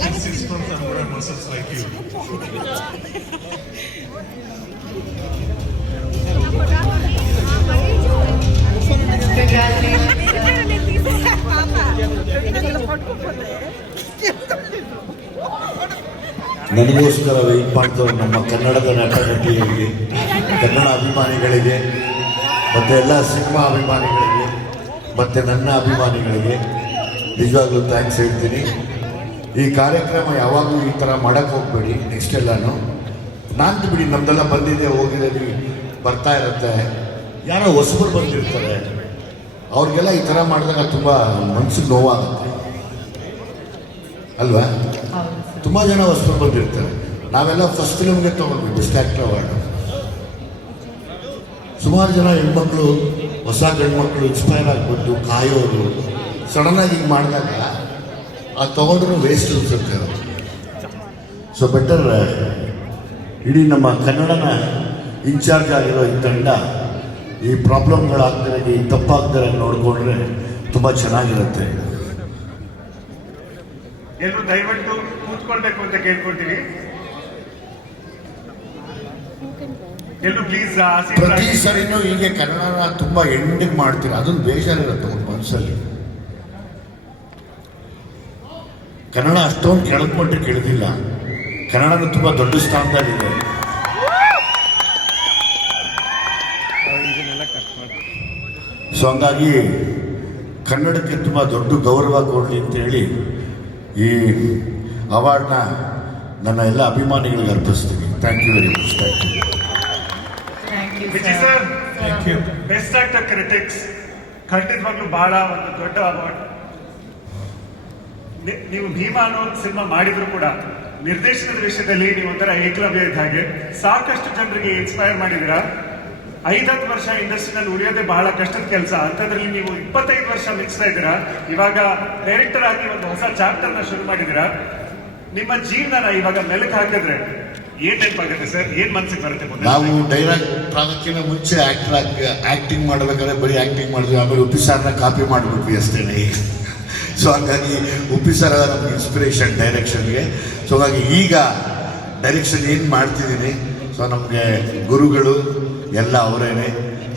in six months ನಮ್ಮ ಕನ್ನಡದ ನಟ ಕನ್ನಡ ಅಭಿಮಾನಿಗಳಿಗೆ ಮತ್ತು ಎಲ್ಲ ಸಿನಿಮಾ ಅಭಿಮಾನಿಗಳಿಗೆ ಮತ್ತು ನನ್ನ ಅಭಿಮಾನಿಗಳಿಗೆ ನಿಜವಾಗ್ಲೂ ಥ್ಯಾಂಕ್ಸ್ ಹೇಳ್ತೀನಿ ಈ ಕಾರ್ಯಕ್ರಮ ಯಾವಾಗಲೂ ಈ ಥರ ಮಾಡಕ್ಕೆ ಹೋಗಬೇಡಿ ನೆಕ್ಸ್ಟ್ ಎಲ್ಲಾನು ನಾನು ಬಿಡಿ ನಮ್ದೆಲ್ಲ ಬಂದಿದೆ ಹೋಗಿದೆ ಬರ್ತಾ ಇರುತ್ತೆ ಯಾರೋ ಹೊಸಬರು ಬಂದಿರ್ತಾರೆ ಅವ್ರಿಗೆಲ್ಲ ಈ ಥರ ಮಾಡಿದಾಗ ತುಂಬ ಮನ್ಸಿಗೆ ನೋವಾಗುತ್ತೆ ಅಲ್ವಾ ತುಂಬ ಜನ ಹೊಸಬರು ಬಂದಿರ್ತಾರೆ ನಾವೆಲ್ಲ ಫಸ್ಟ್ ಫಿಲಮ್ಗೆ ತೊಗೊಂಡ್ಬಿಟ್ಟು ಬೆಸ್ಟ್ ಆ್ಯಕ್ಟರ್ ಸುಮಾರು ಜನ ಹೆಣ್ಮಕ್ಳು ಹೊಸ ಗಂಡು ಮಕ್ಕಳು ಇನ್ಸ್ಪೈರ್ ಆಗಿಬಿಟ್ಟು ಕಾಯೋರು ಸಡನ್ನಾಗಿ ಹಿಂಗೆ ಮಾಡಿದಾಗ ಅದು ತಗೊಂಡ್ರು ವೇಸ್ಟ್ ಅನ್ಸುತ್ತೆ ಸೊ ಬೆಟರ್ ಇಡೀ ನಮ್ಮ ಕನ್ನಡನ ಇನ್ಚಾರ್ಜ್ ಆಗಿರೋ ಈ ತಂಡ ಈ ಪ್ರಾಬ್ಲಮ್ಗಳಾಗ್ತಾರೆ ಈ ತಪ್ಪಾಗ್ತಾರೆ ನೋಡಿಕೊಂಡ್ರೆ ತುಂಬ ಚೆನ್ನಾಗಿರುತ್ತೆ ಎಲ್ಲರೂ ದಯವಿಟ್ಟು ಕೂತ್ಕೊಳ್ಬೇಕು ಅಂತ ಕೇಳ್ಕೊಳ್ತೀವಿ ಪ್ರತಿ ಸರಿನೂ ಹೀಗೆ ಕನ್ನಡನ ತುಂಬ ಎಂಡಿಂಗ್ ಮಾಡ್ತೀರಾ ಅದೊಂದು ಬೇಜಾರಿರುತ್ತೆ ಒಂದು ಮನಸ್ಸಲ್ಲಿ ಕನ್ನಡ ಅಷ್ಟೊಂದು ಕೆಳಗೆ ಕೇಳಿದಿಲ್ಲ ಇಳಿದಿಲ್ಲ ಕನ್ನಡನೂ ತುಂಬ ದೊಡ್ಡ ಸ್ಥಾನದಲ್ಲಿದೆ ಸೊ ಹಂಗಾಗಿ ಕನ್ನಡಕ್ಕೆ ತುಂಬ ದೊಡ್ಡ ಗೌರವ ಕೊಡಲಿ ಅಂತೇಳಿ ಈ ಅವಾರ್ಡ್ನ ನನ್ನ ಎಲ್ಲ ಅಭಿಮಾನಿಗಳಿಗೆ ಅರ್ಪಿಸ್ತೀನಿ thank you very much thank you best actor critics ಖಂಡಿತವಾಗ್ಲೂ ಭಾಳ ಒಂದು ದೊಡ್ಡ ಅವಾರ್ಡ್ ನೀವು ಭೀಮ ಅನ್ನೋ ಒಂದು ಸಿನಿಮಾ ಮಾಡಿದ್ರು ಕೂಡ ನಿರ್ದೇಶನದ ವಿಷಯದಲ್ಲಿ ನೀವು ಒಂಥರ ಏಕಲವ್ಯ ಇದ್ದ ಹಾಗೆ ಸಾಕಷ್ಟು ಜನರಿಗೆ ಇನ್ಸ್ಪೈರ್ ಮಾಡಿದಿರ ಐದತ್ತು ವರ್ಷ ಇಂಡಸ್ಟ್ರಿನಲ್ಲಿ ಉಳಿಯೋದೇ ಬಹಳ ಕಷ್ಟದ ಕೆಲಸ ಅಂಥದ್ರಲ್ಲಿ ನೀವು ಇಪ್ಪತ್ತೈದು ವರ್ಷ ಮಿಕ್ಸ್ತಾ ಇದ್ದೀರಾ ಇವಾಗ ಡೈರೆಕ್ಟರ್ ಆಗಿ ಒಂದು ಹೊಸ ಚಾಪ್ಟರ್ನ ಶುರು ಮಾಡಿದ್ದೀರಾ ನಿಮ್ಮ ಜೀವನನ ಇವಾಗ ಮೆಲುಕು ಹಾಕಿದ್ರೆ ಏನ್ ಸರ್ ಏನು ಮನ್ಸಿಗೆ ಬರುತ್ತೆ ನಾವು ಡೈರೆಕ್ಟ್ ಆಗೋಕ್ಕಿಂತ ಮುಂಚೆ ಆಕ್ಟರ್ ಆಗಿ ಆಕ್ಟಿಂಗ್ ಮಾಡಬೇಕಾದ್ರೆ ಬರೀ ಆಕ್ಟಿಂಗ್ ಮಾಡಿದ್ವಿ ಆಮೇಲೆ ಉಪ್ಪಿ ಕಾಪಿ ಮಾಡಿಬಿಟ್ವಿ ಅಷ್ಟೇನೆ ಸೊ ಹಾಗಾಗಿ ಉಪ್ಪಿ ನಮ್ಗೆ ಇನ್ಸ್ಪಿರೇಷನ್ ಡೈರೆಕ್ಷನ್ಗೆ ಸೊ ಹಾಗಾಗಿ ಈಗ ಡೈರೆಕ್ಷನ್ ಏನು ಮಾಡ್ತಿದ್ದೀನಿ ಸೊ ನಮಗೆ ಗುರುಗಳು ಎಲ್ಲ ಅವರೇನೆ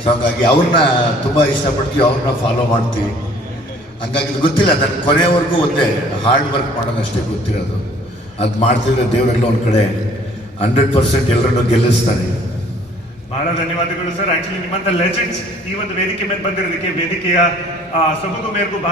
ಸೊ ಹಾಗಾಗಿ ಅವ್ರನ್ನ ತುಂಬ ಇಷ್ಟಪಡ್ತೀವಿ ಅವ್ರನ್ನ ಫಾಲೋ ಮಾಡ್ತೀವಿ ಹಂಗಾಗಿ ಗೊತ್ತಿಲ್ಲ ನನ್ನ ಕೊನೆವರೆಗೂ ಒಂದೇ ಹಾರ್ಡ್ ವರ್ಕ್ ಮಾಡೋದಷ್ಟೇ ಗೊತ್ತಿರೋದು ಅದು ಮಾಡ್ತಿದ್ರೆ ದೇವರೆಲ್ಲ ಒಂದು ಕಡೆ ಹಂಡ್ರೆಡ್ ಪರ್ಸೆಂಟ್ ಎಲ್ಲರನ್ನೂ ಗೆಲ್ಲಿಸ್ತಾನೆ ಬಹಳ ಧನ್ಯವಾದಗಳು ಸರ್ ಆಕ್ಚುಲಿ ನಿಮ್ಮಂತ ಲೆಜೆಂಡ್ಸ್ ಈ ಒಂದು ವೇದಿಕೆ ಮೇಲೆ ಬಂದಿರೋದಕ್ಕೆ ವೇದಿಕೆಯ ಸೊಬಗು ಮೇರೆಗೂ